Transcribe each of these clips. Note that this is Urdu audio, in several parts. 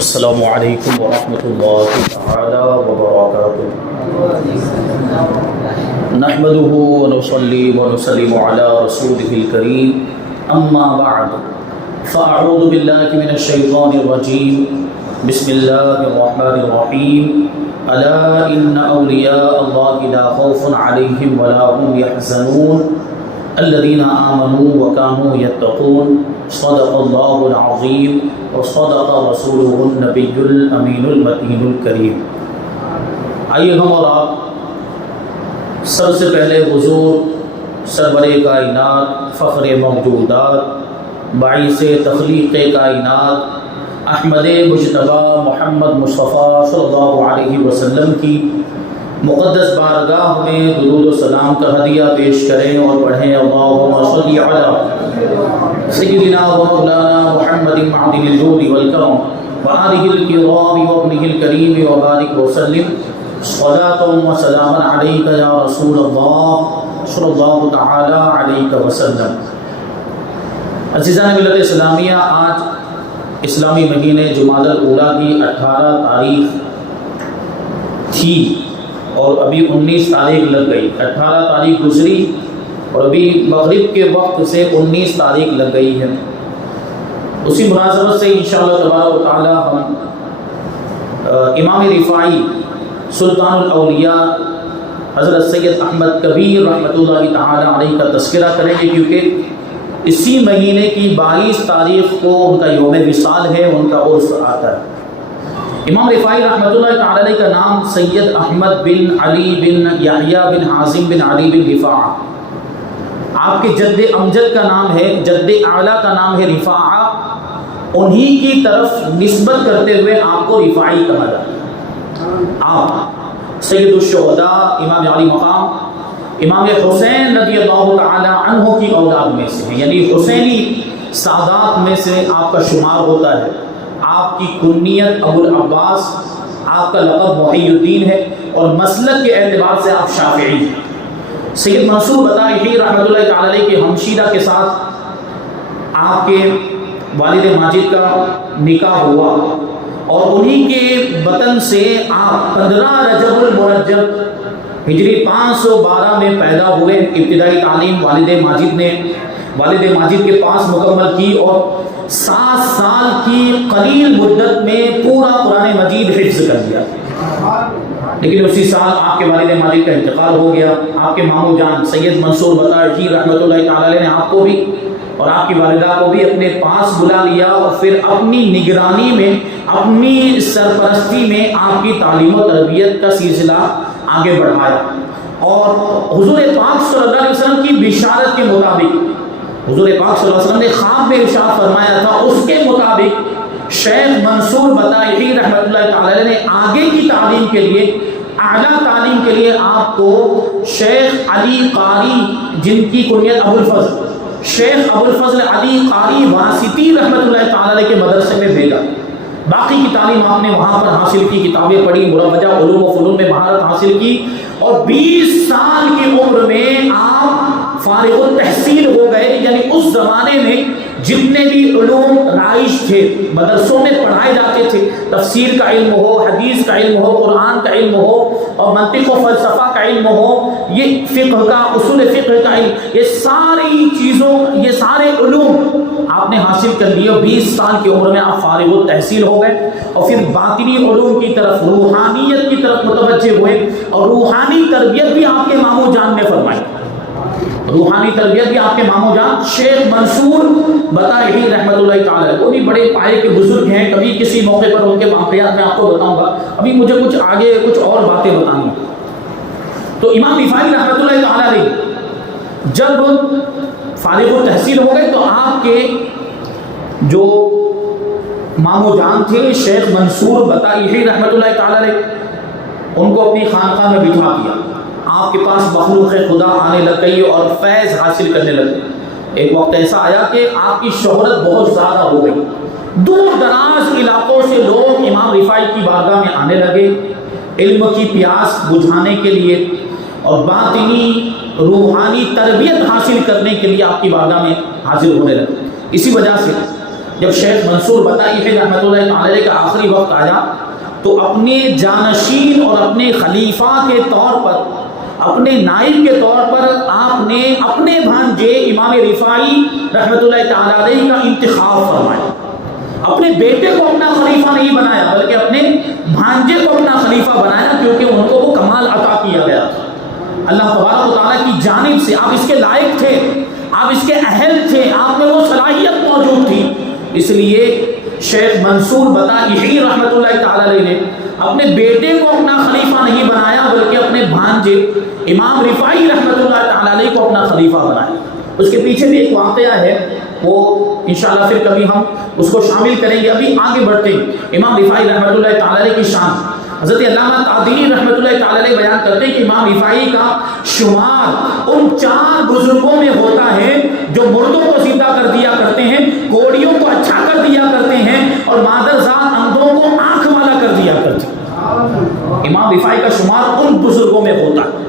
السلام علیکم ورحمۃ اللہ تعالی وبرکاتہ نحمده ونصلي ونسلم على رسوله الكريم اما بعد فاعوذ باللہ من الشیطان الرجیم بسم اللہ الرحمن الرحیم الا ان اولیاء اللہ لا خوف علیہم ولا هم يحزنون الذين آمنوا وكانوا يتقون صدق اللہ العظیم وصدق رسولہ النبی الامین المتین الکریم۔ آئیے ہم اور آپ سب سے پہلے حضور سرور کائنات، فخر موجودات، باعث تخلیق کائنات احمد مجتبی محمد مصطفیٰ صلی اللہ علیہ وسلم کی مقدس بارگاہ میں درود و سلام کا ہدیہ پیش کریں اور پڑھیں اللہم صلی علی سیدنا و مولانا محمد معدن الجود والکرم وآلہ الکرام وابنہ الکریم وبارک وسلم صلاۃ و سلام علیک یا رسول اللہ صلی اللہ تعالی علیہ وسلم۔ عزیزان ملت اسلامیہ، آج اسلامی مہینے جمادی الاولیٰ کی 18 تاریخ تھی اور ابھی 19 تاریخ لگ گئی۔ 18 تاریخ گزری اور ابھی مغرب کے وقت سے 19 تاریخ لگ گئی ہے۔ اسی مناسبت سے انشاءاللہ تبارک و تعالی ہم امام رفاعی سلطان الاولیاء حضرت سید احمد کبیر رحمۃ اللہ تعالی علیہ کا تذکرہ کریں گے، کیونکہ اسی مہینے کی 22 تاریخ کو ان کا یوم وصال ہے، ان کا عرس آتا ہے۔ امام رفاعی رحمۃ اللہ تعالی علیہ کا نام سید احمد بن علی بن یحییٰ بن حازم بن علی بن رفاعہ، آپ کے جد امجد کا نام ہے، جد اعلیٰ کا نام ہے رفاعہ، انہی کی طرف نسبت کرتے ہوئے آپ کو رفاعی کہا جاتا ہے۔ آپ سید الشہداء امام علی مقام امام حسین رضی اللہ تعالی عنہ کی اولاد میں سے ہیں، یعنی حسینی سادات میں سے آپ کا شمار ہوتا ہے۔ آپ کی کنیت ابو العباس، آپ کا لقب محی الدین ہے، اور مسلک کے اعتبار سے آپ شافعی ہیں۔ سید منصور بطائحی رحمۃ اللہ تعالی علیہ کے ہمشیرہ کے ساتھ آپ کے والد ماجد کا نکاح ہوا اور انہی کے وطن سے آپ 15 رجب المرجب ہجری 512 میں پیدا ہوئے۔ ابتدائی تعلیم والد ماجد کے پاس مکمل کی اور 7 سال کی قلیل مدت میں پورا قرآن مجید حفظ کر لیا، لیکن اسی سال آپ کے والد ماجد کا انتقال ہو گیا۔ آپ کے ماموں جان سید منصور بطائحی رحمۃ اللہ تعالی علیہ نے آپ کو بھی اور آپ کی والدہ کو بھی اپنے پاس بلا لیا اور پھر اپنی نگرانی میں، اپنی سرپرستی میں آپ کی تعلیم و تربیت کا سلسلہ آگے بڑھایا، اور حضور پاک صلی اللہ علیہ وسلم کی بشارت کے مطابق، حضور پاک صلی اللہ علیہ وسلم نے خواب میں ارشاد فرمایا تھا، اس کے مطابق شیخ منصور بطائحی رحمۃ اللہ تعالی علیہ نے آگے کی تعلیم کے لیے، اعلیٰ تعلیم کے لیے آپ کو شیخ علی قاری، جن کی کنیت ابو الفضل، شیخ ابو الفضل علی قاری واسطی رحمۃ اللہ تعالی علیہ کے مدرسے میں بھیجا۔ باقی کی تعلیم آپ نے وہاں پر حاصل کی، کتابیں پڑھی، مروجہ علوم و فنون میں مہارت حاصل کی، اور 20 سال کی عمر میں آپ فارغ التحصیل ہو گئے۔ یعنی اس زمانے میں جتنے بھی علوم رائج تھے، مدرسوں میں پڑھائے جاتے تھے، تفسیر کا علم ہو، حدیث کا علم ہو، قرآن کا علم ہو، اور منطق و فلسفہ کا علم ہو، یہ فقہ کا، اصول فقہ کا علم، یہ ساری چیزوں، یہ سارے علوم آپ نے حاصل کر لیے۔ 20 سال کی عمر میں آپ فارغ التحصیل ہو گئے، اور پھر باطنی علوم کی طرف، روحانیت کی طرف متوجہ ہوئے، اور روحانی تربیت بھی آپ کے ماموں جان نے فرمائی۔ روحانی تربیت بھی آپ کے ماموں جان شیخ منصور بطائحی رحمۃ اللہ تعالی، وہ بھی بڑے پائے کے بزرگ ہیں، کبھی کسی موقع پر ان کے واقعات میں آپ کو بتاؤں گا۔ ابھی مجھے کچھ آگے کچھ اور باتیں بتانی ہیں۔ تو امام رفاعی رحمۃ اللہ تعالی جب فارغ التحصیل ہو گئے تو آپ کے جو ماموں جان تھے شیخ منصور بطائحی رحمۃ اللہ تعالی، ان کو اپنی خانقاہ میں بٹھا دیا۔ آپ کے پاس مخلوق خدا آنے لگ گئی اور فیض حاصل کرنے لگے۔ ایک وقت ایسا آیا کہ آپ کی شہرت بہت زیادہ ہو گئی، دور دراز علاقوں سے لوگ امام رفاعی کی بارگاہ میں آنے لگے علم کی پیاس بجھانے کے لیے اور باطنی روحانی تربیت حاصل کرنے کے لیے آپ کی بارگاہ میں حاضر ہونے لگے۔ اسی وجہ سے جب شیخ منصور بطائحی رحمۃ اللہ تعالی علیہ کا آخری وقت آیا تو اپنے جانشین اور اپنے خلیفہ کے طور پر، اپنے نائب کے طور پر آپ نے اپنے بھانجے امام رفاعی رحمۃ اللہ تعالی علیہ کا انتخاب فرمایا۔ اپنے بیٹے کو اپنا خلیفہ نہیں بنایا بلکہ اپنے بھانجے کو اپنا خلیفہ بنایا، کیونکہ ان کو وہ کمال عطا کیا گیا تھا اللہ تبارک و تعالیٰ کی جانب سے۔ آپ اس کے لائق تھے، آپ اس کے اہل تھے، آپ میں وہ صلاحیت موجود تھی، اس لیے شیخ منصور بطائحی رحمۃ اللہ تعالی علیہ نے اپنے بیٹے کو اپنا خلیفہ نہیں بنایا بلکہ اپنے بھانجے امام رفاعی رحمۃ اللہ تعالی علیہ کو اپنا خلیفہ بنایا۔ اس کے پیچھے بھی ایک واقعہ ہے، وہ انشاءاللہ پھر کبھی ہم اس کو شامل کریں گے۔ ابھی آگے بڑھتے ہیں۔ امام رفاعی رحمۃ اللہ تعالی علیہ کی شان حضرت علامہ تعدیلی رحمۃ اللہ تعالی علیہ بیان کرتے ہیں کہ امام رفاعی کا شمار ان 4 بزرگوں میں ہوتا ہے جو مردوں کو زندہ کر دیا کرتے ہیں، کوڑیوں کو اچھا کر دیا کرتے ہیں، اور مادرزاد اندھوں کو آنکھ والا کر دیا کرتے ہیں۔ امام رفاعی کا شمار ان بزرگوں میں ہوتا ہے۔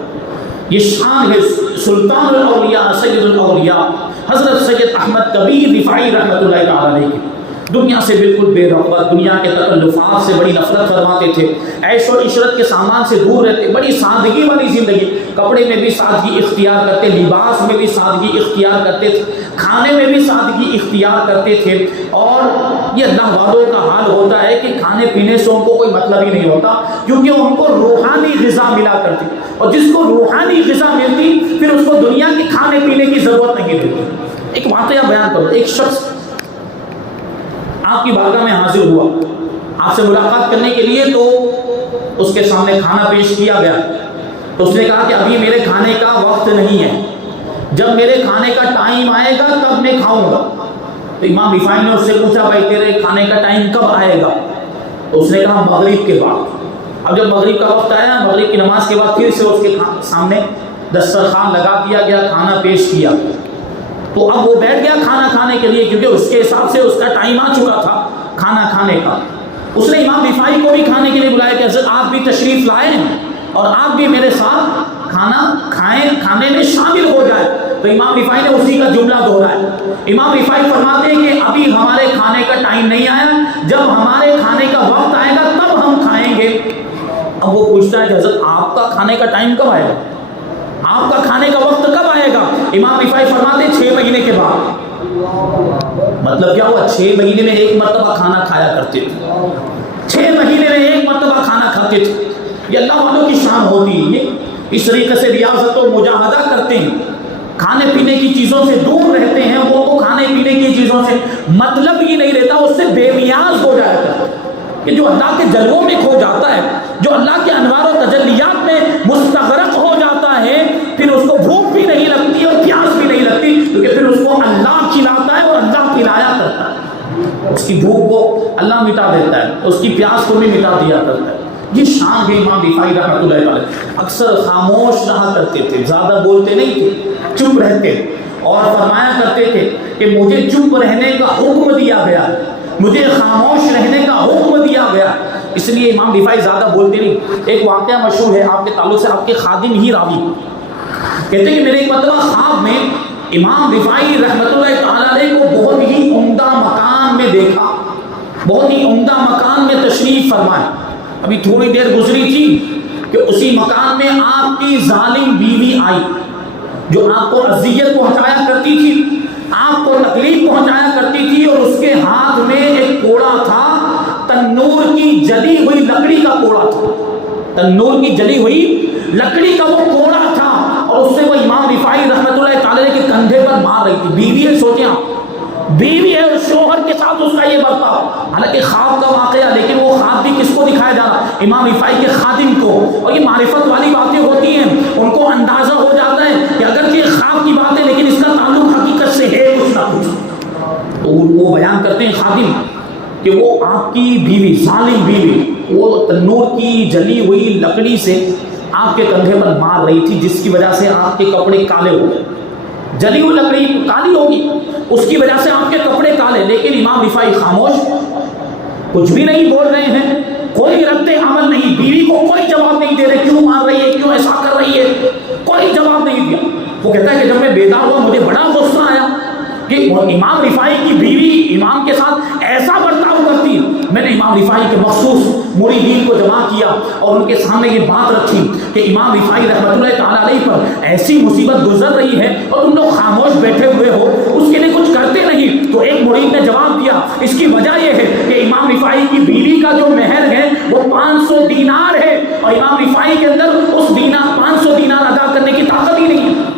یہ شان ہے سلطان الاولیاء سید الاولیاء حضرت سید احمد کبیر رفاعی رحمۃ اللہ تعالی علیہ کی۔ دنیا سے بالکل بے رغبت، دنیا کے تکلفات سے بڑی نفرت فرماتے تھے، عیش و عشرت کے سامان سے دور رہتے، بڑی سادگی والی زندگی، کپڑے میں بھی سادگی اختیار کرتے، لباس میں بھی سادگی اختیار کرتے تھے، کھانے میں بھی سادگی اختیار کرتے تھے۔ اور یہ اللہ والوں کا حال ہوتا ہے کہ کھانے پینے سے ان کو کوئی مطلب ہی نہیں ہوتا، کیونکہ ان کو روحانی غذا ملا کرتی، اور جس کو روحانی غذا ملتی پھر اس کو دنیا کے کھانے پینے کی ضرورت نہیں ہوتی۔ ایک واقعہ بیان کرو۔ ایک شخص آپ کی بارگاہ میں حاضر ہوا آپ سے ملاقات کرنے کے لیے، تو اس کے سامنے کھانا پیش کیا گیا، تو اس نے کہا کہ ابھی میرے کھانے کا وقت نہیں ہے، جب میرے کھانے کا ٹائم آئے گا تب میں کھاؤں گا۔ تو امام رفاعی نے اس سے پوچھا بھائی تیرے کھانے کا ٹائم کب آئے گا؟ تو اس نے کہا مغرب کے بعد۔ اب جب مغرب کا وقت آیا، مغرب کی نماز کے بعد پھر سے اس کے سامنے دسترخوان لگا دیا گیا، کھانا پیش کیا، تو اب وہ بیٹھ گیا کھانا کھانے کے لیے، کیونکہ اس کے حساب سے اس کا ٹائم آ چکا تھا کھانا کھانے کا۔ اس نے امام رفاعی کو بھی کھانے کے لیے بلایا کہ حضرت آپ بھی تشریف لائیں اور آپ بھی میرے ساتھ کھانا کھائیں، کھانے میں شامل ہو جائے۔ تو امام رفاعی نے اسی کا جملہ دہرایا۔ امام رفاعی فرماتے ہیں کہ ابھی ہمارے کھانے کا ٹائم نہیں آیا، جب ہمارے کھانے کا وقت آئے گا تب ہم کھائیں گے۔ اب وہ پوچھتا ہے کہ حضرت آپ کا کھانے کا ٹائم کب آئے گا، آپ کا کھانے کا وقت کب آئے گا؟ امام رفاعی فرماتے 6 مہینے کے بعد۔ مطلب کیا ہوا؟ 6 مہینے میں ایک مرتبہ کھانا کھایا کرتے تھے، 6 مہینے میں ایک مرتبہ کھانا کھاتے تھے۔ یہ اللہ والوں کی شان ہوتی ہے، یہ اس طریقے سے ریاضت و مجاہدہ کرتے ہیں، کھانے پینے کی چیزوں سے دور رہتے ہیں، وہ کو کھانے پینے کی چیزوں سے مطلب ہی نہیں رہتا، اس سے بے نیاز ہو جاتا ہے کہ جو اللہ کے جلووں میں کھو جاتا ہے، جو اللہ کے انوار و تجلیات میں مستغرق ہو جاتا ہے، پھر اس کو بھوک بھی نہیں لگتی اور پیاس بھی نہیں لگتی، کیونکہ پھر اس کو اللہ کھلاتا ہے اور اللہ پلایا کرتا ہے، اس کی بھوک کو اللہ مٹا دیتا ہے، اس کی پیاس کو بھی مٹا دیا کرتا ہے۔ یہ شان ہے امام رفاعی رحمۃ اللہ تعالی۔ اکثر خاموش رہا کرتے تھے، زیادہ بولتے نہیں تھے، چپ رہتے، اور فرمایا کرتے تھے کہ مجھے چپ رہنے کا حکم دیا گیا، مجھے خاموش رہنے کا حکم دیا گیا، اس لیے امام رفاعی زیادہ بولتے نہیں۔ ایک واقعہ مشہور ہے آپ کے تعلق سے، آپ کے خادم ہی راوی کہتے ہیں کہ میرے ایک مرتبہ خواب میں امام رفاعی رحمۃ اللہ تعالی علیہ کو بہت ہی عمدہ مکان میں دیکھا، بہت ہی عمدہ مکان میں تشریف فرمائے۔ ابھی تھوڑی دیر گزری تھی کہ اسی مکان میں آپ کی ظالم بیوی آئی، جو آپ کو اذیت پہنچایا کرتی تھی، آپ کو تکلیف پہنچایا کرتی تھی، اور اس کے ہاتھ میں ایک کوڑا تھا، تنور کی جلی ہوئی لکڑی کا کوڑا تھا، تنور کی جلی ہوئی لکڑی کا وہ کوڑا تھا، اور اس سے وہ امام رفاعی رحمۃ اللہ تعالی کے کندھے پر مار رہی تھی۔ بیوی ہے، سوچیں آپ، بیوی ہے اور شوہر کے ساتھ اس کا یہ برتاؤ، حالانکہ خواب کا واقعہ، لیکن وہ خواب بھی کس کو دکھایا جا رہا؟ امام رفاعی کے خادم کو۔ اور یہ معرفت والی باتیں ہوتی ہیں، ان کو اندازہ ہو جاتا ہے کہ اگر یہ خواب کی بات ہے لیکن اس کا تعلق حقیقت سے ہے کچھ نہ کچھ، تو وہ بیان کرتے ہیں خادم کہ وہ آپ کی بیوی، ظالم بیوی، وہ تنور کی جلی ہوئی لکڑی سے آپ کے کندھے پر مار رہی تھی، جس کی وجہ سے آپ کے کپڑے کالے ہو گئے۔ جلی ہوئی لکڑی کالی ہوگی، اس کی وجہ سے آپ کے کپڑے کالے، لیکن امام رفاعی خاموش، کچھ بھی نہیں بول رہے ہیں، کوئی رد عمل نہیں، بیوی کو کوئی جواب نہیں دے رہے، کیوں مار رہی ہے، کیوں ایسا کر رہی ہے، کوئی جواب نہیں دیا۔ وہ کہتا ہے کہ جب میں بیدار ہوا مجھے بڑا غصہ آیا کہ امام رفاعی کی بیوی امام کے ساتھ ایسا برتاؤ کرتی. میں نے امام رفاعی کے مخصوص مریدین کو جمع کیا اور ان کے سامنے یہ بات رکھی کہ امام رفاعی رحمۃ اللہ تعالیٰ علیہ پر ایسی مصیبت گزر رہی ہے اور تم لوگ خاموش بیٹھے ہوئے ہو، اس کے لیے کچھ کرتے نہیں. تو ایک مرید نے جواب دیا اس کی وجہ یہ ہے کہ امام رفاعی کی بیوی کا جو مہر ہے وہ 500 دینار ہے اور امام رفاعی کے اندر اس 500 دینار ادا کرنے کی طاقت ہی نہیں ہے،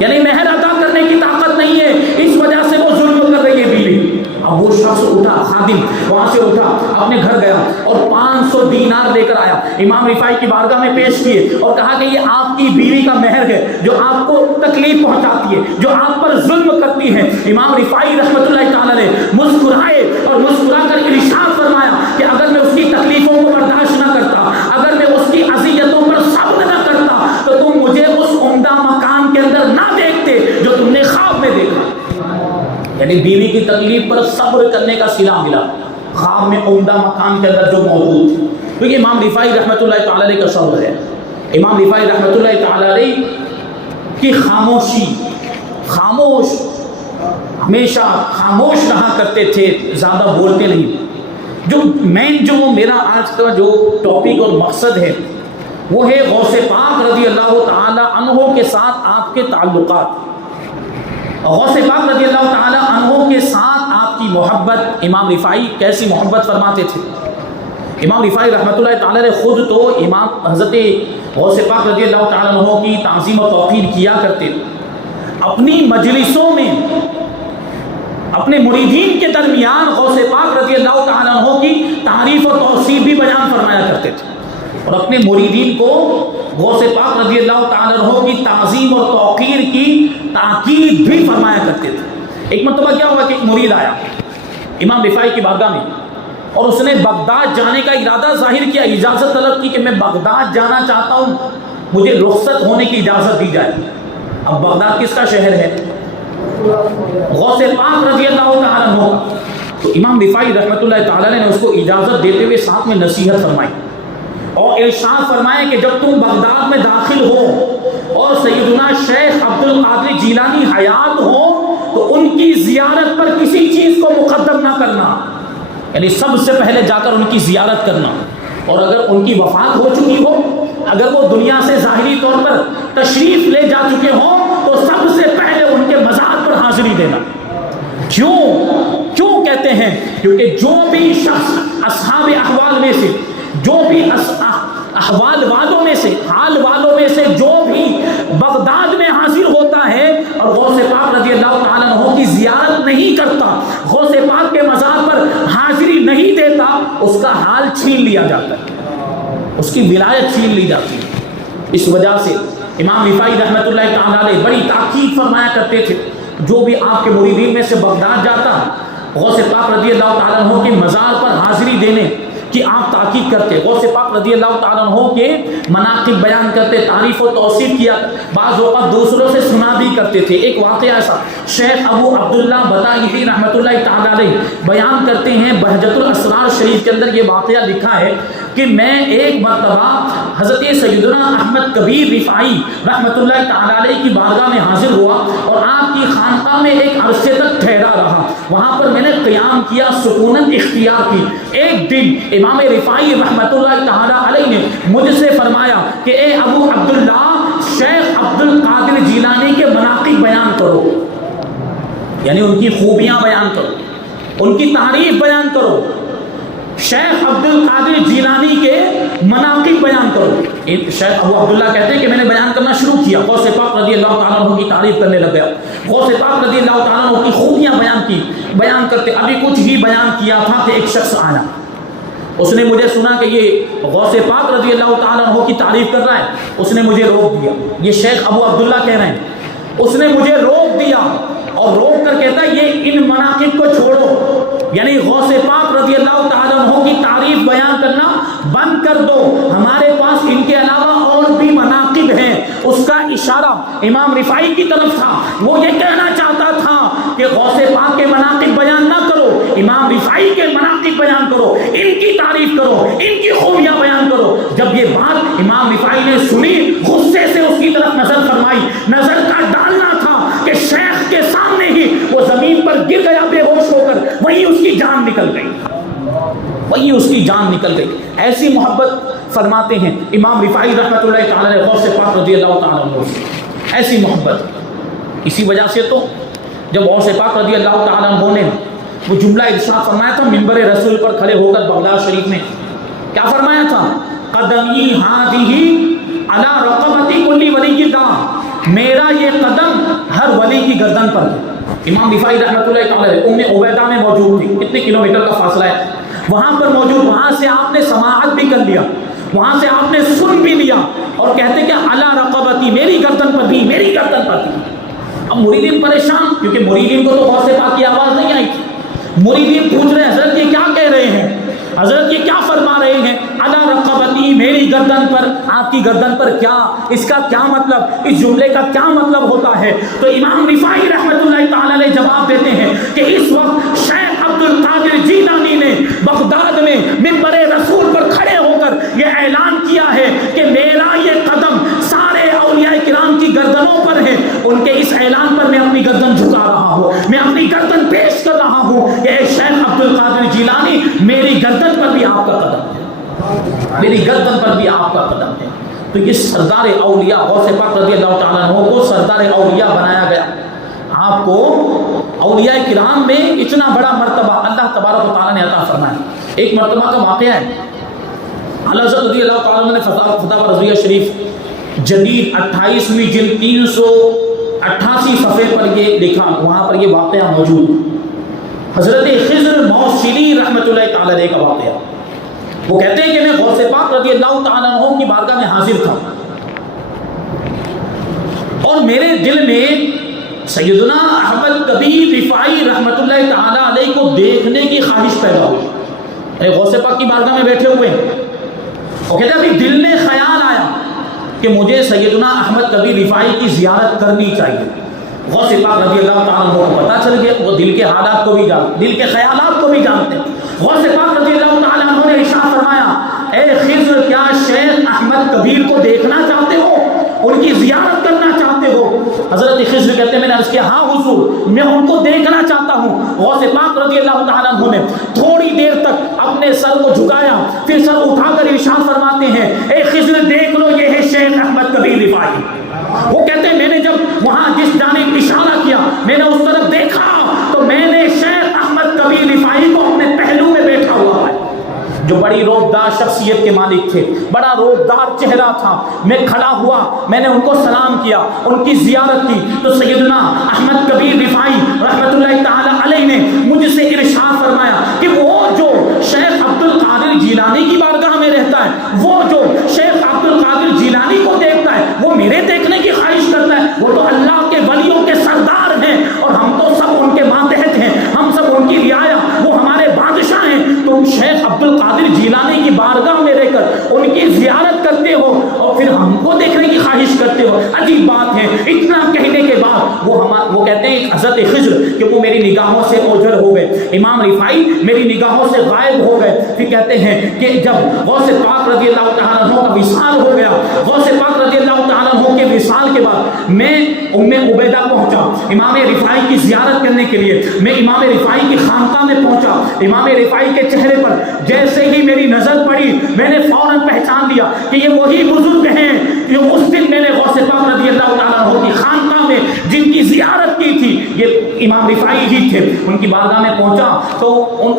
یعنی مہر ادا کرنے کی طاقت نہیں ہے، اس وجہ سے وہ ظلم کر رہی ہے بیوی. اب وہ شخص اٹھا، خادم وہاں سے اٹھا، اپنے گھر گیا اور 500 دینار لے کر آیا، امام رفاعی کی بارگاہ میں پیش کیے اور کہا کہ یہ آپ کی بیوی کا مہر ہے جو آپ کو تکلیف پہنچاتی ہے، جو آپ پر ظلم کرتی ہے. امام رفاعی رحمۃ اللہ تعالیٰ نے مسکرائے اور مسکرا کر ارشاد فرمایا کہ اگر میں اس کی تکلیفوں کو برداشت نہ کرتا، اگر میں اس کی اذیتوں پر صبر نہ کرتا تو تم مجھے اس عمدہ مکان کے اندر نہ دیکھتے جو تم نے خواب میں دیکھا. یعنی بیوی کی تکلیف پر صبر کرنے کا صلہ ملا خواب میں عمدہ مکان کے اندر جو موجود تھی. کیونکہ امام رفاعی رحمۃ اللہ تعالیٰ علیہ کا صبر ہے. امام رفاعی رحمۃ اللہ تعالیٰ علیہ کی خاموشی، خاموش، ہمیشہ خاموش رہا کرتے تھے، زیادہ بولتے نہیں. جو میرا آج کا جو ٹاپک اور مقصد ہے وہ ہے غوث پاک رضی اللہ تعالی عنہ کے ساتھ آپ کے تعلقات. غوث پاک رضی اللہ تعالی عنہ کے ساتھ آپ کی محبت. امام رفاعی کیسی محبت فرماتے تھے؟ امام رفاعی رحمۃ اللہ تعالی نے خود تو امام حضرت غوث پاک رضی اللہ تعالی عنہ کی تعظیم و توقیر کیا کرتے تھے. اپنی مجلسوں میں اپنے مریدین کے درمیان غوث پاک رضی اللہ تعالی عنہ کی تعریف و توصیف بھی بیان فرمایا کرتے تھے اور اپنے مریدین کو غوث پاک رضی اللہ تعالی عنہ کی تعظیم اور توقیر کی تاکید بھی فرمایا کرتے تھے. ایک مرتبہ کیا ہوا کہ ایک مرید آیا امام رفاعی کی بارگاہ میں اور اس نے بغداد جانے کا ارادہ ظاہر کیا، اجازت طلب کی کہ میں بغداد جانا چاہتا ہوں، مجھے رخصت ہونے کی اجازت دی جائے. اب بغداد کس کا شہر ہے؟ غوث پاک رضی اللہ تعالیٰ عنہ. تو امام رفاعی رحمۃ اللہ تعالیٰ نے اس کو اجازت دیتے ہوئے ساتھ میں نصیحت فرمائی اور ارشاد فرمایا کہ جب تم بغداد میں داخل ہو اور سیدنا شیخ عبد القادر جیلانی حیات ہو تو ان کی زیارت پر کسی چیز کو مقدم نہ کرنا، یعنی سب سے پہلے جا کر ان کی زیارت کرنا. اور اگر ان کی وفات ہو چکی ہو، اگر وہ دنیا سے ظاہری طور پر تشریف لے جا چکے ہوں تو سب سے پہلے ان کے مزار پر حاضری دینا. کیوں کہتے ہیں؟ کیونکہ جو بھی شخص اصحاب احوال میں سے، جو بھی احوال والوں میں سے، حال والوں میں سے جو بھی بغداد میں حاضر ہوتا ہے اور غوث پاک رضی اللہ تعالیٰ عنہ کی زیارت نہیں کرتا، غوث پاک کے مزار پر حاضری نہیں دیتا، اس کا حال چھین لیا جاتا ہے، اس کی ولایت چھین لی جاتی ہے. اس وجہ سے امام رفاعی رحمۃ اللہ تعالیٰ علیہ بڑی تاکید فرمایا کرتے تھے جو بھی آپ کے مریدین میں سے بغداد جاتا غوث پاک رضی اللہ تعالیٰ عنہ کے مزار پر حاضری دینے کہ آپ تاکید کرتے، غوث پاک رضی اللہ تعالیٰ عنہ کے مناقب بیان کرتے، تعریف و توصیف کیا، بعض اوقات دوسروں سے سنا بھی کرتے تھے. ایک واقعہ ایسا شیخ ابو عبداللہ بطائحی رحمۃ اللہ تعالیٰ علیہ بیان کرتے ہیں، بہجت الاسرار شریف کے اندر یہ واقعہ لکھا ہے کہ میں ایک مرتبہ حضرت سیدنا احمد کبیر رفاعی رحمۃ اللہ تعالیٰ علیہ کی بارگاہ میں حاضر ہوا اور آپ کی خانقاہ میں ایک عرصے تک ٹھہرا رہا. وہاں پر میں نے قیام کیا، سکونت اختیار کی. ایک دن امام رفاعی رحمۃ اللہ تعالیٰ علیہ نے مجھ سے فرمایا کہ اے ابو عبداللہ، شیخ عبد القادر جیلانی کے مناقب بیان کرو، یعنی ان کی خوبیاں بیان کرو، ان کی تعریف بیان کرو، شیخ عبد القادر جیلانی کے مناقب بیان کرو. شیخ ابو عبداللہ کہتے ہیں کہ میں نے بیان کرنا شروع کیا، غوث پاک رضی اللہ تعالیٰ عنہ کی تعریف کرنے لگ گیا، غوث پاک رضی اللہ تعالیٰ عنہ کی خوبیاں بیان کرتے. ابھی کچھ ہی بیان کیا تھا کہ ایک شخص آیا، اس نے مجھے سنا کہ یہ غوث پاک رضی اللہ تعالیٰ عنہ کی تعریف کر رہا ہے، اس نے مجھے روک دیا. یہ شیخ ابو عبداللہ کہہ رہے ہیں، اس نے مجھے روک دیا اور روک کر کہتا ہے یہ ان مناقب کو چھوڑو، یعنی غوث پاک رضی اللہ تعالیٰ عنہ کی تعریف بیان کرنا بند کر دو، ہمارے پاس ان کے علاوہ اور بھی مناقب ہیں. اس کا اشارہ امام رفاعی کی طرف تھا، وہ یہ کہنا چاہتا تھا کہ غوث پاک کے مناقب بیان نہ کرو، امام رفاعی کے مناقب بیان کرو، ان کی تعریف کرو، ان کی خوبیاں بیان کرو. جب یہ بات امام رفاعی نے سنی، غصے سے اس کی طرف نظر فرمائی. نظر کا ڈالنا تھا کہ شیخ کے سامنے ہی وہ وہ زمین پر گر گیا بے ہوش ہو کر، وہیں اس کی جان نکل گئی، وہیں اس کی جان نکل گئی۔ ایسی محبت فرماتے ہیں امام رفاعی رحمۃ اللہ تعالی علیہ غوث پاک رضی اللہ تعالیٰ عنہ سے، ایسی محبت۔ اسی وجہ سے تو جب غوث پاک رضی اللہ تعالیٰ عنہ نے وہ جملہ ارشاد فرمایا تھا منبر رسول پر کھڑے ہو کر بغداد شریف میں، کیا فرمایا تھا؟ قدمی ہاتھی علی رقبتی کل ولی اللہ، میرا یہ قدم ہر ولی کی گردن پر ہے۔ امام رفاعی رحمۃ اللہ تعالی علیہ ام عبیدہ میں موجود تھی، کتنے کلومیٹر کا فاصلہ ہے، وہاں پر موجود، وہاں سے آپ نے سماعت بھی کر لیا، وہاں سے آپ نے سن بھی لیا، اور کہتے کہ علی رقبتی، میری گردن پر بھی، میری گردن پر بھی۔ اب مریدین پریشان، کیونکہ مریدین کو تو غوث پاک کی آواز نہیں آئی تھی، مریدین پوچھ رہے ہیں حضرت یہ کیا کہہ رہے ہیں، حضرت یہ کیا فرما رہے ہیں، علی رقبتی، میری گردن پر، آپ کی گردن پر کیا، اس کا کیا مطلب، اس جملے کا کیا مطلب ہوتا ہے؟ تو امام رفاعی رحمۃ اللہ تعالی علیہ جواب دیتے ہیں کہ اس وقت شیخ عبد القادر جیلانی نے بغداد میں منبر رسول پر کھڑے ہو کر یہ اعلان کیا ہے کہ میرا یہ قدم سارے اولیاء کرام کی گردنوں پر ہے، ان کے اس اعلان پر میں اپنی گردن جھکا رہا ہوں، میں اپنی گردن پیش کر رہا ہوں کہ اے شیخ عبد القادر جیلانی، میری گردن پر بھی آپ کا قدم ہے، میری گردن پر بھی آپ کا قدم ہے۔ تو یہ سردار اولیاء غوث پاک رضی اللہ تعالیٰ عنہ کو سردار اولیاء بنایا گیا۔ آپ کو اولیاء کرام میں اتنا بڑا مرتبہ اللہ تبارک و تعالیٰ نے عطا فرمایا۔ ایک مرتبہ کا واقعہ ہے، حضرت رضی اللہ تعالیٰ عنہ نے فتح رضویہ شریف جدید 28ویں جلد 388 صفحے پر یہ لکھا، وہاں پر یہ واقعہ موجود۔ حضرت خضر موصلی رحمۃ اللہ تعالیٰ علیہ کا واقعہ، وہ کہتے ہیں کہ میں غوث پاک رضی اللہ تعالیٰ عنہ کی بارگاہ میں حاضر تھا، اور میرے دل میں سیدنا احمد کبیر رفاعی رحمۃ اللہ تعالیٰ علیہ کو دیکھنے کی خواہش پیدا ہوئی۔ غوث پاک کی بارگاہ میں بیٹھے ہوئے ہیں، اور کہتے ہیں ابھی دل میں خیال آیا کہ مجھے سیدنا احمد کبیر رفاعی کی زیارت کرنی چاہیے۔ غوث پاک رضی اللہ تعالیٰ عنہ کو پتہ چل گیا، وہ دل کے حالات کو بھی جانتے، دل کے خیالات کو بھی جانتے ہیں۔ غوث پاک رضی اللہ تعالیٰ عنہ نے ارشاد فرمایا، اے خضر، کیا شیخ احمد کبیر کو دیکھنا چاہتے ہو، ان کی زیارت کرنا چاہتے ہو؟ حضرت خضر کہتے ہیں میں نے عرض کیا ہاں حضور، میں ان کو دیکھنا چاہتا ہوں۔ غوث پاک رضی اللہ تعالیٰ عنہ نے تھوڑی دیر تک اپنے سر کو جھکایا، پھر سر اٹھا کر ارشاد فرماتے ہیں، اے خضر دیکھ لو، یہ ہے شیخ احمد کبیر رفاعی۔ وہ کہتے ہیں میں نے جب وہاں جس جانب اشارہ کیا، میں نے اس طرف دیکھا تو میں نے شیخ احمد کبیر رفاعی کو اپنے پہلو میں بیٹھا ہوا ہے، جو بڑی روبدار شخصیت کے مالک تھے، بڑا روبدار چہرہ تھا۔ میں کھڑا ہوا، میں نے ان کو سلام کیا، ان کی زیارت کی، تو سیدنا احمد کبیر رفاعی رحمۃ اللہ تعالی علیہ نے مجھ سے ارشاد فرمایا کہ وہ جو شیخ عبد القادر جیلانی کی بارگاہ میں رہتا ہے، وہ جو شیخ عبد القادر جیلانی کو دیکھتا ہے، وہ میرے دیکھنے کی خواہش کرتا ہے، وہ تو اللہ کے ولیوں کے سردار ہیں، اور ہم تو سب ان کے ماتحت ہیں، ہم سب ان کی رعایا، وہ ہمارے بادشاہ ہیں، تم شیخ عبد القادر جیلانی کی بارگاہ میں رہ کر ان کی زیارت کرتے ہو اور پھر ہم کو دیکھنے کی خواہش کرتے ہو، عجیب بات ہے۔ اتنا کہنے کے بعد وہ کہتے ہیں حضرت خضر کہ وہ میری نگاہوں سے اوجھل ہو گئے، امام رفاعی میری نگاہوں سے غائب ہو گئے۔ پھر کہتے ہیں کہ جب غوث پاک رضی اللہ تعالیٰ عنہ کا وصال ہو گیا، غوث پاک رضی اللہ تعالیٰ عنہ کے وصال کے بعد میں ام عبیدہ پہنچا امام رفاعی کی زیارت کرنے کے لیے۔ میں امام رفاعی کی خانقاہ میں پہنچا، امام رفاعی کے چہرے پر جیسے ہی میری نظر پڑی، میں نے فوراً پہچان لیا کہ یہ وہی بزرگ ہیں جو اس دن میں نے غوث پاک رضی اللہ تعالیٰ عنہ کی خانقاہ میں جن کی زیارت کی تھی، یہ امام رفاعی ہی تھے۔ ان کی بارگاہ میں پہنچا تو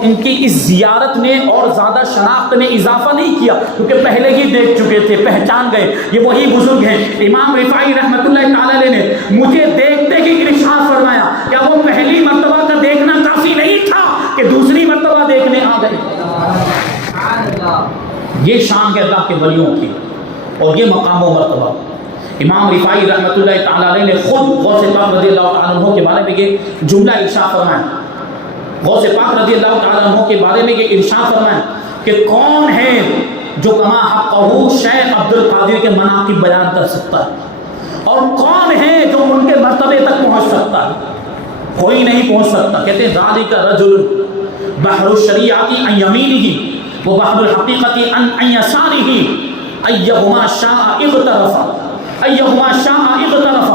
ان کی اس زیارت نے اور زیادہ شناخت میں اضافہ نہیں کیا، کیونکہ پہلے ہی دیکھ چکے تھے، پہچان گئے یہ وہی بزرگ ہیں۔ امام رفاعی رحمۃ اللہ تعالیٰ علیہ نے مجھے دیکھتے ہی ارشاد فرمایا، کیا وہ پہلی مرتبہ کا دیکھنا کافی نہیں تھا کہ دوسری مرتبہ دیکھنے آ گئے؟ یہ شان ہے اللہ کے ولیوں کی، اور یہ مقام و مرتبہ۔ امام رفاعی رحمۃ اللہ تعالیٰ علیہ نے خود غوث پاک رضی اللہ تعالیٰ عنہ کے بارے میں یہ جملہ ارشاد فرمایا، غوث پاک رضی اللہ تعالیٰ عنہ کے بارے میں یہ ارشاد فرمایا کہ کون ہے جو کما حقہ شیخ عبد القادر کے مناقب بیان کر سکتا ہے، اور کون ہے جو ان کے مرتبے تک پہنچ سکتا ہے؟ کوئی نہیں پہنچ سکتا۔ کہتے ہیں ذالک رجل بحر الشریعۃ عن یمینہ وبحر الحقیقۃ عن یسارہ ایہما شاء اغترف، ایہما شاء اغترف۔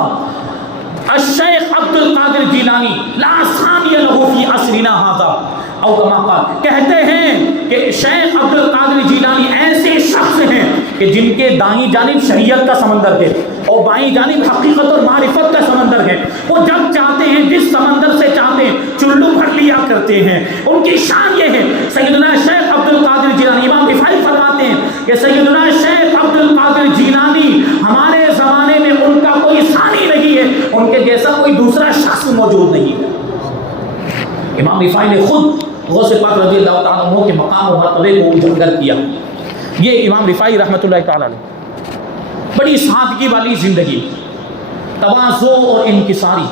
الشیخ عبد عبد القادر جیلانی لا ثانی لہ فی عصرنا ھذا او کما قال، کہتے ہیں کہ شیخ عبد القادر جیلانی ایسے شخص ہیں کہ جن کے دائیں جانب شریعت کا سمندر ہے اور بائیں جانب حقیقت اور معرفت کا سمندر ہے. وہ جب چاہتے ہیں جس سمندر سے چاہتے ہیں چلو بھر لیا کرتے ہیں. ان کی شان یہ ہے. سیدنا شیخ عبد القادر جیلانی، امام رفاعی فرماتے ہیں کہ سیدنا شیخ عبد القادر جیلانی ہمارے زمانے میں ان کا کوئی ثانی نہیں ہے، ان کے جیسا کوئی دوسرا شخص موجود نہیں ہے. امام رفاعی نے خود غوث پاک رضی اللہ تعالیٰ عنہ کے مقام و مرتبے کو اجاگر کیا. یہ امام رفاعی رحمۃ اللہ تعالیٰ علیہ، بڑی سادگی والی زندگی، تواضع اور انکساری.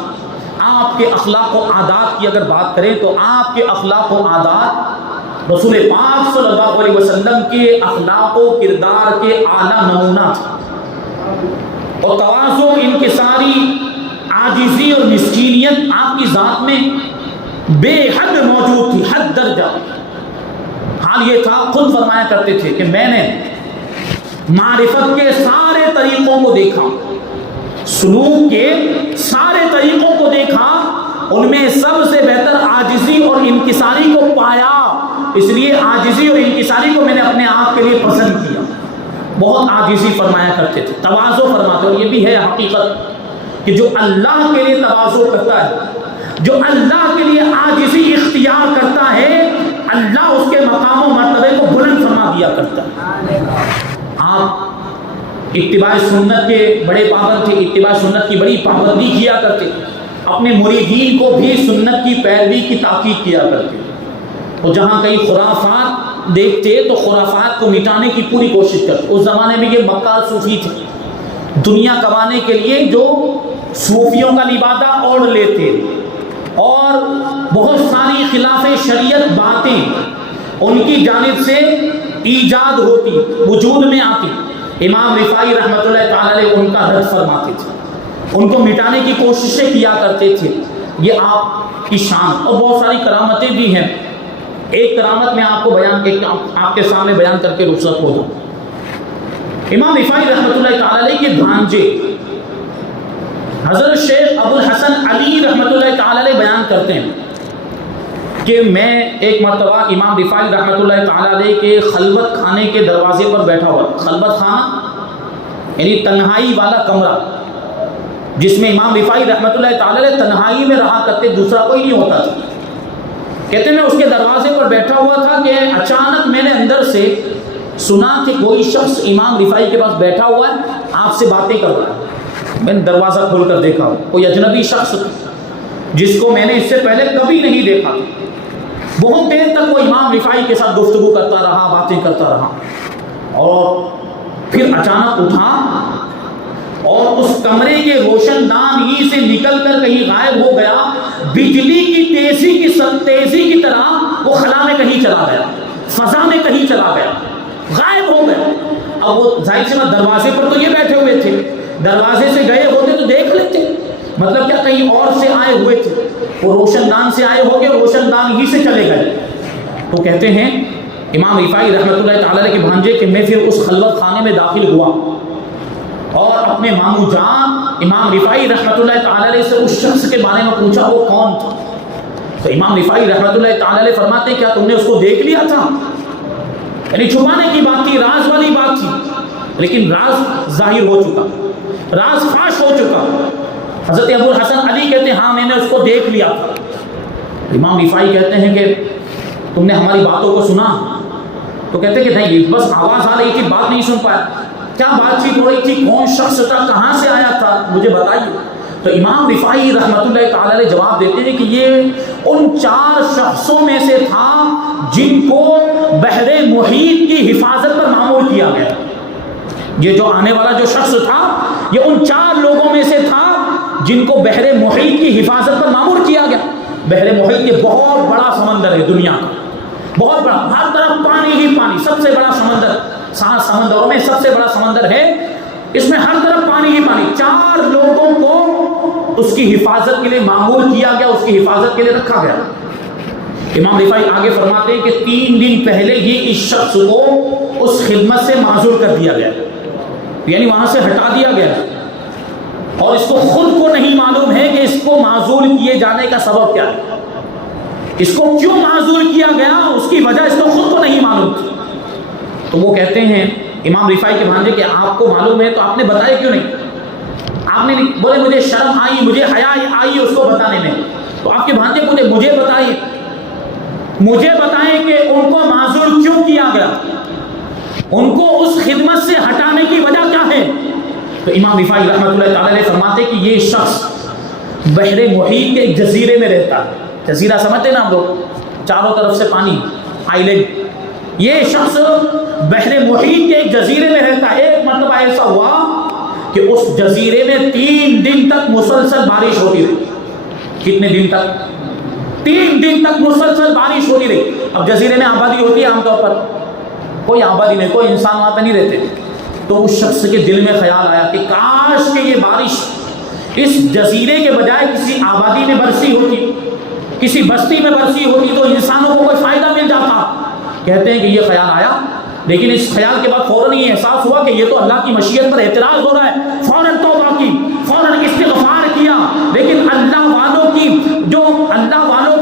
آپ کے اخلاق و عادات کی اگر بات کریں تو آپ کے اخلاق و عادات رسول پاک صلی اللہ علیہ وسلم کے اخلاق و کردار کے اعلیٰ نمونہ تھے. اور تواضع، انکساری، عاجزی اور مسکینیت آپ کی ذات میں بے حد موجود تھی، حد درجہ. حال یہ تھا، خود فرمایا کرتے تھے کہ میں نے معرفت کے سارے طریقوں کو دیکھا، سلوک کے سارے طریقوں کو دیکھا، ان میں سب سے بہتر عاجزی اور انکساری کو پایا. اس لیے عاجزی اور انکساری کو میں نے اپنے آپ کے لیے پسند کیا. بہت عاجزی فرمایا کرتے تھے، تواضع فرماتے. اور یہ بھی ہے حقیقت کہ جو اللہ کے لیے تواضع کرتا ہے، جو اللہ کے لیے عاجزی اختیار کرتا ہے، اللہ اس کے مقام و مرتبے کو بلند فرما دیا کرتا ہے. آپ اتباع سنت کے بڑے پابند تھے، اتباع سنت کی بڑی پابندی کیا کرتے، اپنے مریدین کو بھی سنت کی پیروی کی تاکید کیا کرتے. اور جہاں کئی خرافات دیکھتے تو خرافات کو مٹانے کی پوری کوشش کرتے. اس زمانے میں یہ مکار صوفی تھے، دنیا کمانے کے لیے جو صوفیوں کا لبادہ اوڑھ لیتے اور بہت ساری خلاف شریعت باتیں ان کی جانب سے ایجاد ہوتی، وجود میں آتی. امام رفاعی رحمۃ اللہ تعالی علیہ ان کا رد فرماتے تھے، ان کو مٹانے کی کوششیں کیا کرتے تھے. یہ آپ کی شان. اور بہت ساری کرامتیں بھی ہیں. ایک کرامت میں آپ کو آپ کے سامنے بیان کر کے رخصت ہو جاؤں. امام رفاعی رحمۃ اللہ تعالی علیہ کے بھانجے حضرت شیخ ابو الحسن علی رحمۃ اللہ تعالی علیہ بیان کرتے ہیں کہ میں ایک مرتبہ امام رفاعی رحمۃ اللہ تعالی علیہ کے خلوت خانے کے دروازے پر بیٹھا ہوا. خلوت خانہ یعنی تنہائی والا کمرہ جس میں امام رفاعی رحمۃ اللہ تعالی علیہ تنہائی میں رہا کرتے، دوسرا کوئی نہیں ہوتا تھا. کہتے ہیں میں اس کے دروازے پر بیٹھا ہوا تھا کہ اچانک میں نے اندر سے سنا کہ کوئی شخص امام رفاعی کے پاس بیٹھا ہوا ہے، آپ سے باتیں کر رہا ہے. میں نے دروازہ کھول کر دیکھا، کوئی اجنبی شخص جس کو میں نے اس سے پہلے کبھی نہیں دیکھا. بہت دیر تک وہ امام رفاعی کے ساتھ گفتگو کرتا رہا، باتیں کرتا رہا، اور پھر اچانک اٹھا اور اس کمرے کے روشن دان ہی سے نکل کر کہیں غائب ہو گیا. بجلی کی تیزی کی طرح وہ خلا میں کہیں چلا گیا، فضا میں کہیں چلا گیا، غائب ہو گیا. اب وہ ظاہر سی بات، دروازے پر تو یہ بیٹھے ہوئے تھے، دروازے سے گئے ہوتے تو دیکھ لیتے، مطلب کیا کہیں اور سے آئے ہوئے تھے. وہ روشن دان سے آئے ہو گئے، روشن دان ہی سے چلے گئے. تو کہتے ہیں امام رفاعی رحمۃ اللہ تعالی علیہ کے بھانجے کہ میں پھر اس خلوت خانے میں داخل ہوا اور اپنے مامو جان امام رفاعی رحمۃ اللہ تعالی علیہ سے اس شخص کے بارے میں پوچھا وہ کون تھا. تو امام رفاعی رحمۃ اللہ تعالی علیہ فرماتے ہیں کیا تم نے اس کو دیکھ لیا تھا؟ یعنی چھپانے کی بات تھی، راز والی بات تھی، لیکن راز ظاہر ہو چکا، راز فاش ہو چکا. حضرت ابو الحسن علی کہتے ہیں ہاں میں نے اس کو دیکھ لیا تھا. امام رفاعی کہتے ہیں کہ تم نے ہماری باتوں کو سنا؟ تو کہتے ہیں کہ نہیں، بس آواز آ رہی تھی، بات نہیں سن پایا. کیا بات چیت ہو رہی تھی؟ کون شخص تھا؟ کہاں سے آیا تھا؟ مجھے بتائیے. تو امام رفاعی رحمۃ اللہ تعالی علیہ جواب دیتے ہیں کہ یہ ان 4 شخصوں میں سے تھا جن کو بحر محیط کی حفاظت پر معمور کیا گیا. یہ جو آنے والا جو شخص تھا یہ ان 4 لوگوں میں سے تھا جن کو بحر محیط کی حفاظت پر معمور کیا گیا. بحر محیط یہ بہت بڑا سمندر ہے دنیا کا، بہت بڑا، ہر طرف پانی ہی پانی، سب سے بڑا سمندر، 7 سمندروں میں سب سے بڑا سمندر ہے، اس میں ہر طرف پانی ہی پانی. 4 لوگوں کو اس کی حفاظت کے لیے معمور کیا گیا، اس کی حفاظت کے لیے رکھا گیا. امام رفاعی آگے فرماتے ہیں کہ 3 دن پہلے ہی اس شخص کو اس خدمت سے معزول کر دیا گیا، یعنی وہاں سے ہٹا دیا گیا. اور اس کو خود کو نہیں معلوم ہے کہ اس کو معزول کیے جانے کا سبب کیا ہے، اس کو کیوں معزول کیا گیا، اس کی وجہ اس کو خود کو نہیں معلوم تھی۔ تو وہ کہتے ہیں امام رفاعی کے بھانجے کہ آپ کو معلوم ہے تو آپ نے بتایا کیوں نہیں؟ آپ نے نہیں بولے مجھے شرم آئی، مجھے حیا آئی اس کو بتانے میں۔ تو آپ کے بھانجے پوچھے مجھے بتائیے، مجھے بتائیں کہ ان کو معزول کیوں کیا گیا، ان کو اس خدمت سے ہٹانے کی وجہ کیا ہے؟ تو امام رفاعی رحمۃ اللہ تعالی علیہ فرماتے کہ یہ شخص بحر محیط کے ایک جزیرے میں رہتا ہے۔ جزیرہ سمجھتے نا ہم لوگ، چاروں طرف سے پانی، آئی لینڈ۔ یہ شخص بحر محیط کے ایک جزیرے میں رہتا ہے۔ ایک مرتبہ ایسا ہوا کہ اس جزیرے میں 3 دن تک مسلسل بارش ہوتی رہی۔ کتنے دن تک؟ 3 دن تک مسلسل بارش ہوتی رہی۔ اب جزیرے میں آبادی ہوتی ہے عام طور پر، کوئی آبادی نہیں، کوئی انسان وہاں پہ نہیں رہتے۔ تو اس شخص کے دل میں خیال آیا کہ کاش کہ یہ بارش اس جزیرے کے بجائے کسی آبادی میں برسی ہوتی، کسی بستی میں برسی ہوتی تو انسانوں کو کوئی فائدہ مل جاتا۔ کہتے ہیں کہ یہ خیال آیا، لیکن اس خیال کے بعد فوراً یہ احساس ہوا کہ یہ تو اللہ کی مشیت پر اعتراض ہو رہا ہے۔ فوراً توبہ کی، فوراً استغفار کیا۔ لیکن اللہ والوں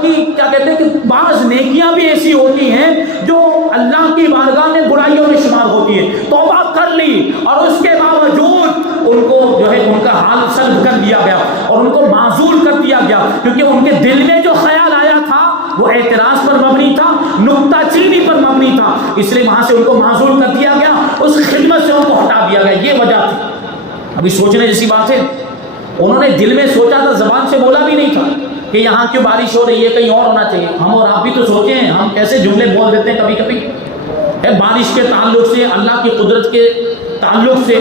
کی کیا کہتے ہیں کہ بعض نیکیاں بھی ایسی ہوتی ہیں جو اللہ کی بارگاہ میں برائیوں میں شمار ہوتی ہیں۔ توبہ کر لی اور اس کے باوجود ان کو جو ہے ان کا حال سلب کر دیا گیا اور ان کو معزول کر دیا گیا، کیونکہ ان کے دل میں جو خیال آیا تھا وہ اعتراض پر مبنی تھا، نکتہ چینی پر مبنی تھا، اس لیے وہاں سے ان کو معزول کر دیا گیا، اس خدمت سے ان کو ہٹا دیا گیا۔ یہ وجہ تھی۔ ابھی سوچنے جیسی بات ہے، انہوں نے دل میں سوچا تھا، زبان سے بولا بھی نہیں تھا کہ یہاں کیوں بارش ہو رہی ہے، کہیں اور ہونا چاہیے۔ ہم اور آپ بھی تو سوچیں ہیں، ہم کیسے جملے بول دیتے ہیں کبھی کبھی۔ بارش کے تعلق سے، اللہ کی قدرت کے تعلق سے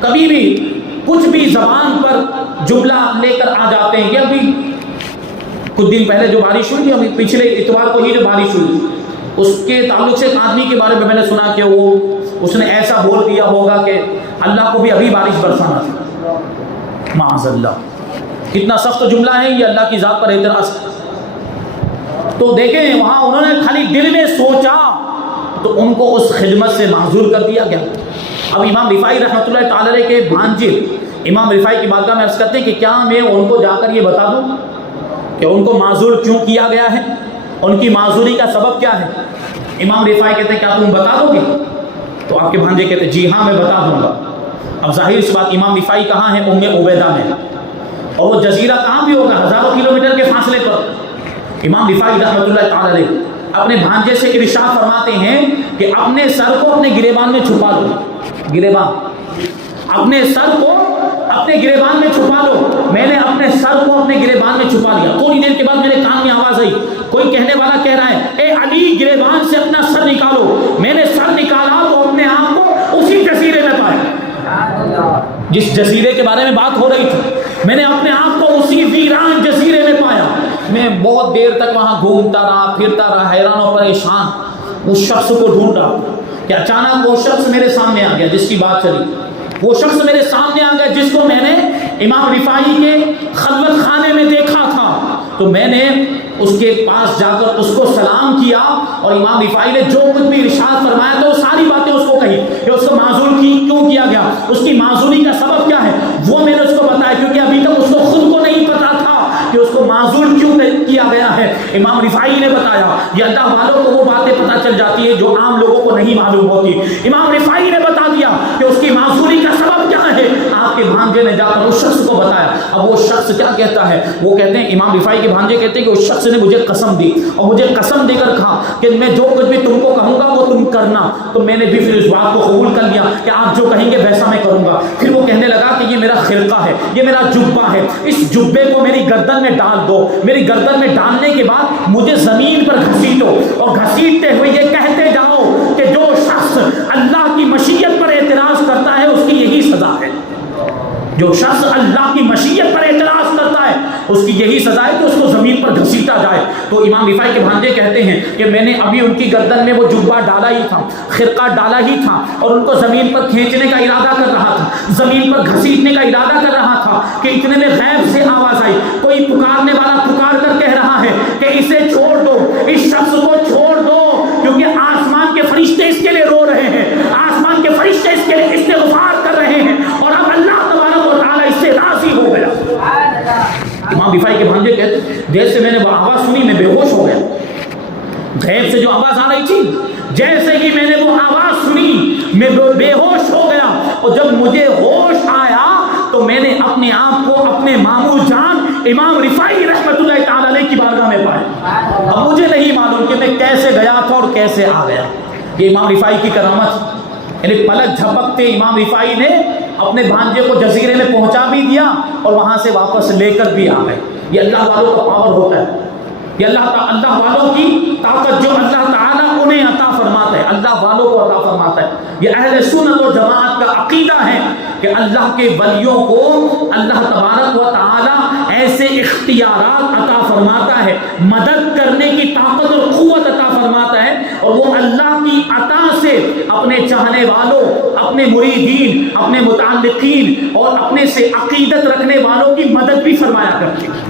کبھی بھی کچھ بھی زبان پر جملہ لے کر آ جاتے ہیں۔ یہ ابھی کچھ دن پہلے جو بارش ہوئی، ابھی پچھلے اتوار کو ہی جو بارش ہوئی، اس کے تعلق سے ایک آدمی کے بارے میں نے سنا کہ اس نے ایسا بول دیا ہوگا کہ اللہ کو بھی ابھی بارش برسانا تھا، معاذ اللہ۔ کتنا سخت جملہ ہے یہ، اللہ کی ذات پر اعتراض۔ تو دیکھیں وہاں انہوں نے خالی دل میں سوچا تو ان کو اس خدمت سے معزول کر دیا گیا۔ اب امام رفاعی رحمۃ اللہ تعالی علیہ کے بھانجے امام رفاعی کی بارگاہ میں عرض کرتے ہیں کہ کیا میں ان کو جا کر یہ بتا دوں کہ ان کو معزول کیوں کیا گیا ہے، ان کی معزولی کا سبب کیا ہے؟ امام رفاعی کہتے ہیں کیا تم بتا دو گے؟ تو آپ کے بھانجے کہتے ہیں جی ہاں میں بتا دوں گا۔ اب ظاہر سی بات، امام رفاعی کہاں ہے؟ ام عبیدہ میں، اور وہ جزیرہ کہاں بھی ہوگا؟ ہزاروں کلومیٹر کے فاصلے پر۔ امام رفاعی رحمۃ اللہ تعالی علیہ اپنے بھانجے سے ارشاد فرماتے ہیں کہ اپنے سر کو اپنے گریبان میں چھپا لو۔ گریبان، اپنے سر کو اپنے گریبان میں چھپا لو۔ میں نے اپنے سر کو اپنے گریبان میں چھپا لیا۔ تھوڑی دیر کے بعد میرے کان میں آواز آئی، کوئی کہنے والا کہہ رہا ہے اے علی گریبان سے اپنا سر نکالو۔ میں نے سر نکالا تو اپنے آپ کو اسی جزیرے میں پایا جس جزیرے کے بارے میں بات ہو رہی تھی۔ میں نے اپنے آپ کو اسی ویران جزیرے میں پایا۔ میں بہت دیر تک وہاں گھومتا رہا، پھرتا رہا، حیران و پریشان اس شخص کو ڈھونڈ رہا کہ اچانک وہ شخص میرے سامنے آ گیا جس کی بات چلی۔ وہ شخص میرے سامنے آ گیا جس کو میں نے امام رفاعی کے خلوت خانے میں دیکھا تھا۔ تو میں نے اس کے پاس جا کر اس کو سلام کیا اور امام رفاعی نے جو کچھ بھی ارشاد فرمایا تھا وہ ساری باتیں اس کو کہی کہ اس کو معزول کیوں کیا گیا، اس کی معزولی کا سبب کیا ہے، وہ میں نے اس کو بتایا، کیونکہ ابھی تک اس کو خود کو نہیں پتا تھا کہ اس کو معزول کیوں کیا گیا ہے۔ امام رفاعی نے بتایا۔ یہ اللہ والوں کو وہ باتیں پتہ چل جاتی ہے جو عام لوگوں کو نہیں معلوم ہوتی۔ امام رفاعی نے بتا دیا کہ اس کی معزولی کا سبب کیا ہے۔ آپ کے بھانجے نے جا کر اس شخص کو بتایا۔ اب وہ شخص کیا کہتا ہے؟ وہ کہتے ہیں امام رفاعی کے بھانجے کہتے ہیں کہ اس شخص نے مجھے قسم دی اور مجھے قسم دے کر کہا کہ میں جو کچھ بھی تم کو کہوں گا وہ تم کرنا۔ تو میں نے بھی پھر اس بات کو قبول کر لیا کہ آپ جو کہیں گے ویسا میں کروں گا۔ پھر وہ کہنے لگا کہ یہ میرا خرقہ ہے، یہ میرا جبہ ہے، اس جبے کو میری گردن میں ڈال دو۔ میری گردن میں ڈالنے کے بعد مجھے زمین پر گھسیٹو اور گھسیٹتے ہوئے یہ کہتے جاؤ کہ جو شخص اللہ کی مشیت پر اعتراض کرتا ہے اس کی یہی سزا ہے۔ جو شخص اللہ کی مشیت پر اعتراض کرتا ہے اس کی یہی سزا ہے کہ اس کو زمین پر گھسیٹا جائے۔ تو امام رفاعی کے بھانجے کہتے ہیں کہ میں نے ابھی ان کی گردن میں وہ جبہ ڈالا ہی تھا، خرقہ ڈالا ہی تھا اور ان کو زمین پر کھینچنے کا ارادہ کر رہا تھا، زمین پر گھسیٹنے کا ارادہ کر رہا تھا کہ اتنے میں غیب سے آواز آئی، کوئی پکارنے والا پکار کر کہہ رہا ہے کہ اسے چھوڑ دو، اس شخص کو چھوڑ دو، کیونکہ آسمان کے فرشتے اس کے لیے رو رہے ہیں، آسمان کے فرشتے اس کے لیے استغفار کر رہے ہیں اور اب اللہ تبارک و تعالیٰ اس سے راضی رفاعی کے بھانجے کہتے جیسے میں نے وہ آواز سنی میں بے ہوش ہو گیا. غیب سے جو آواز آ رہی تھی جیسے ہی میں نے وہ آواز سنی میں بے ہوش ہو گیا, اور جب مجھے ہوش آیا تو میں نے اپنے آپ کو اپنے ماموں جان امام رفاعی رحمۃ اللہ تعالی علیہ کی بارگاہ میں پایا. اب مجھے نہیں معلوم کہ میں کیسے گیا تھا اور کیسے آ گیا. یہ امام رفاعی کی کرامت, یعنی پلک جھپکتے امام رفاعی نے اپنے بھانجے کو جزیرے میں پہنچا بھی دیا اور وہاں سے واپس لے کر بھی آ گئے. یہ اللہ والوں کا پاور ہوتا ہے, یہ اللہ والوں کی طاقت جو اللہ تعالیٰ انہیں عطا فرماتا ہے, اللہ والوں کو عطا فرماتا ہے. یہ اہل سنت و جماعت کا عقیدہ ہے کہ اللہ کے ولیوں کو اللہ تبارک و تعالیٰ ایسے اختیارات عطا فرماتا ہے, مدد کرنے کی طاقت اور قوت عطا فرماتا ہے, اور وہ اللہ کی عطا سے اپنے چاہنے والوں, اپنے مریدین, اپنے متعلقین اور اپنے سے عقیدت رکھنے والوں کی مدد بھی فرمایا کرتے ہیں.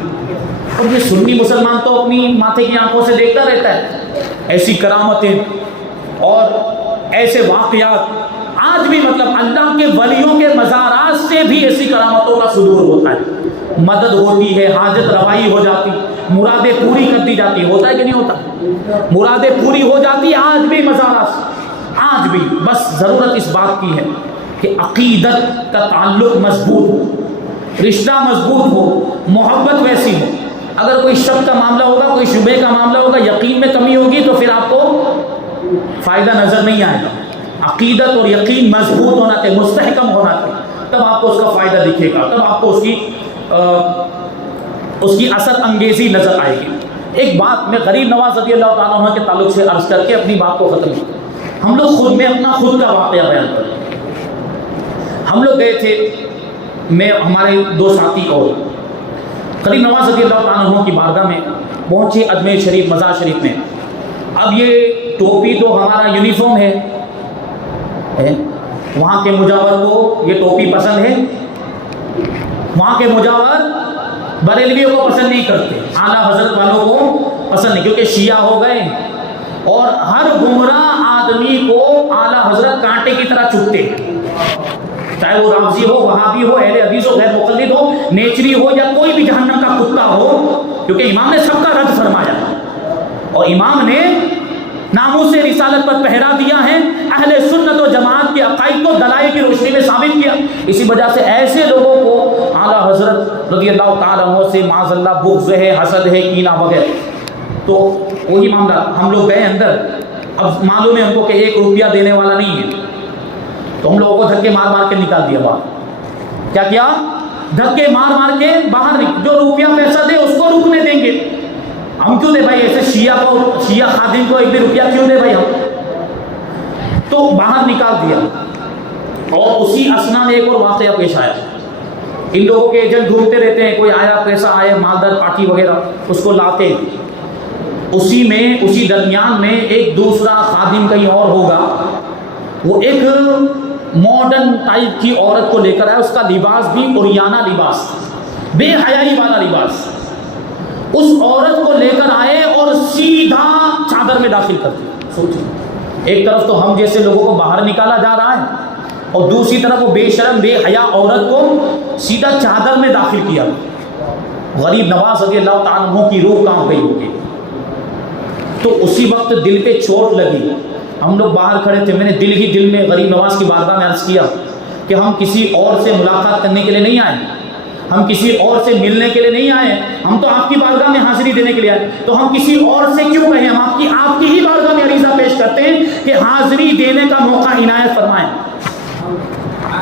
اور یہ سنی مسلمان تو اپنی ماتھے کی آنکھوں سے دیکھتا رہتا ہے ایسی کرامتیں اور ایسے واقعات. آج بھی مطلب اللہ کے ولیوں کے مزارات سے بھی ایسی کرامتوں کا صدور ہوتا ہے, مدد ہوتی ہے, حاجت روائی ہو جاتی, مرادیں پوری کر دی جاتی. ہوتا ہے کہ نہیں ہوتا؟ مرادیں پوری ہو جاتی آج بھی مزارات سے, آج بھی. بس ضرورت اس بات کی ہے کہ عقیدت کا تعلق مضبوط ہو, رشتہ مضبوط ہو, محبت ویسی ہو. اگر کوئی شک کا معاملہ ہوگا, کوئی شبہ کا معاملہ ہوگا, یقین میں کمی ہوگی تو پھر آپ کو فائدہ نظر نہیں آئے گا. عقیدت اور یقین مضبوط ہونا چاہیے, مستحکم ہونا چاہیے, تب آپ کو اس کا فائدہ دکھے گا, تب آپ کو اس کی اثر انگیزی نظر آئے گی. ایک بات میں غریب نواز رضی اللہ تعالیٰ عنہ کے تعلق سے عرض کر کے اپنی بات کو ختم کروں. ہم لوگ میں اپنا خود کا واقعہ بیان کروں. ہم لوگ گئے تھے, میں ہمارے دو ساتھی اور غریب نواز رضی اللہ تعالیٰ عنہ کی بارگاہ میں پہنچے اجمیر شریف, مزار شریف میں. اب یہ ٹوپی تو ہمارا یونیفارم ہے, وہاں کے مجاور کو یہ ٹوپی پسند ہے, وہاں کے مجاور بریلویوں کو پسند نہیں کرتے, اعلیٰ حضرت والوں کو پسند نہیں, کیونکہ شیعہ ہو گئے اور ہر گمراہ آدمی کو اعلیٰ حضرت کانٹے کی طرح چبھتے ہیں, چاہے وہ رافضی ہو, وہابی ہو, اہل حدیث ہو, غیر مقلد ہو, نیچری ہو, یا کوئی بھی جہنم کا کتا ہو, کیونکہ امام نے سب کا رد فرمایا اور امام نے ناموس رسالت پر پہرا دیا ہے, اہل سنت و جماعت کے عقائد کو دلائل کی روشنی میں ثابت کیا. اسی وجہ سے ایسے لوگوں کو اعلیٰ حضرت رضی اللہ تعالیٰ عنہ سے معاذ اللہ بغض ہے, حسد ہے, کینہ وغیرہ. تو وہی معاملہ, ہم لوگ گئے اندر, اب معلوم ہے ہم کو کہ 1 روپیہ دینے والا نہیں ہے, تو ہم لوگوں کو دھکے مار مار کے نکال دیا باہر. کیا کیا؟ دھکے مار مار کے باہر. جو روپیہ پیسہ دے اس کو رکنے دیں گے, ہم کیوں دے بھائی, ایسے شیعہ خادم کو 1 روپیہ کیوں دے بھائی ہم, تو باہر نکال دیا. اور اسی اسنا میں ایک اور واقعہ پیش آیا. ان لوگوں کے ایجنٹ ڈھونڈتے رہتے ہیں, کوئی آیا پیسہ آیا, مالدار پارٹی وغیرہ, اس کو لاتے. اسی درمیان میں ایک دوسرا خادم کہیں اور ہوگا, وہ ایک ماڈرن ٹائپ کی عورت کو لے کر آیا, اس کا لباس بھی اوریانہ لباس, بے حیائی والا لباس. اس عورت کو لے کر آئے اور سیدھا چادر میں داخل کر دیا. سوچیں, ایک طرف تو ہم جیسے لوگوں کو باہر نکالا جا رہا ہے, اور دوسری طرف وہ بے شرم بے حیا عورت کو سیدھا چادر میں داخل کیا. غریب نواز رضی اللہ تعالیٰ عنہ کی روح کانپ گئی ہوگی. تو اسی وقت دل پہ چوٹ لگی. ہم لوگ باہر کھڑے تھے, میں نے دل ہی دل میں غریب نواز کی بارگاہ میں عرض کیا کہ ہم کسی اور سے ملاقات کرنے کے لیے نہیں آئے, ہم کسی اور سے ملنے کے لیے نہیں آئے, ہم تو آپ کی بارگاہ میں حاضری دینے کے لیے آئے. تو ہم کسی اور سے کیوں کہیں, ہم آپ کی ہی بارگاہ میں عریضہ پیش کرتے ہیں کہ حاضری دینے کا موقع عنایت فرمائیں.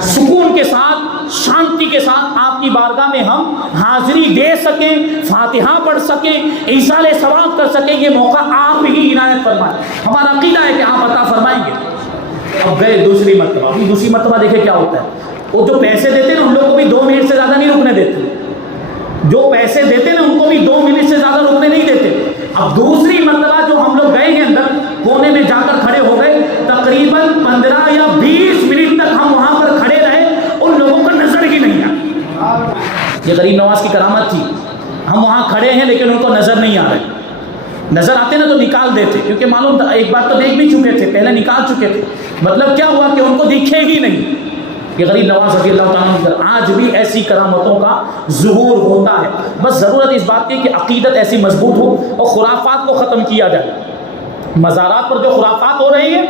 سکون کے ساتھ, شانتی کے ساتھ آپ کی بارگاہ میں ہم حاضری دے سکیں, فاتحہ پڑھ سکیں, ایصال ثواب کر سکیں, یہ موقع آپ ہی عنایت فرمائیں. ہمارا عقیدہ ہے کہ آپ عطا فرمائیں گے. اب گئے دوسری مرتبہ دیکھیں کیا ہوتا ہے. وہ جو پیسے دیتے ہیں ان لوگوں کو بھی 2 منٹ سے زیادہ نہیں رکنے دیتے, جو پیسے دیتے ہیں ان کو بھی 2 منٹ سے زیادہ رکنے نہیں دیتے. اب دوسری مرتبہ جو ہم لوگ گئے ہیں اندر کونے میں جا کر کھڑے ہو گئے, تقریباً 15 یا 20 منٹ تک ہم وہاں پر کھڑے رہے, ان لوگوں کو نظر ہی نہیں آئی. یہ غریب نواز کی کرامت تھی. ہم وہاں کھڑے ہیں لیکن ان کو نظر نہیں آ رہے. نظر آتے نا تو نکال دیتے, کیونکہ معلوم تھا ایک بار تو دیکھ بھی چکے تھے, پہلے نکال چکے تھے. مطلب کیا ہوا کہ ان کو دکھے ہی نہیں. کہ غریب نواز رضی اللہ تعالیٰ عنہ آج بھی ایسی کرامتوں کا ظہور ہوتا ہے. بس ضرورت اس بات کی کہ عقیدت ایسی مضبوط ہو اور خرافات کو ختم کیا جائے. مزارات پر جو خرافات ہو رہی ہیں،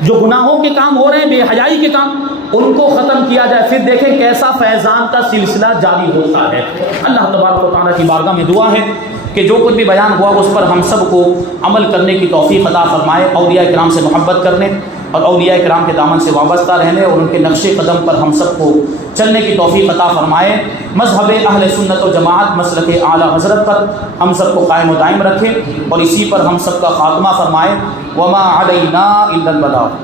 جو گناہوں کے کام ہو رہے ہیں، بے حیائی کے کام، ان کو ختم کیا جائے. پھر دیکھیں کیسا فیضان کا سلسلہ جاری ہوتا ہے. اللہ تبارک و تعالیٰ کی بارگاہ میں دعا ہے کہ جو کچھ بھی بیان ہوا اس پر ہم سب کو عمل کرنے کی توفیق عطا فرمائے. اولیاء کرام سے محبت کرنے اور اولیاء کرام کے دامن سے وابستہ رہنے اور ان کے نقش قدم پر ہم سب کو چلنے کی توفیق عطا فرمائے. مذہب اہل سنت و جماعت مسلک اعلیٰ حضرت پر ہم سب کو قائم و دائم رکھے اور اسی پر ہم سب کا خاتمہ فرمائے. وما علینا الا البلاغ.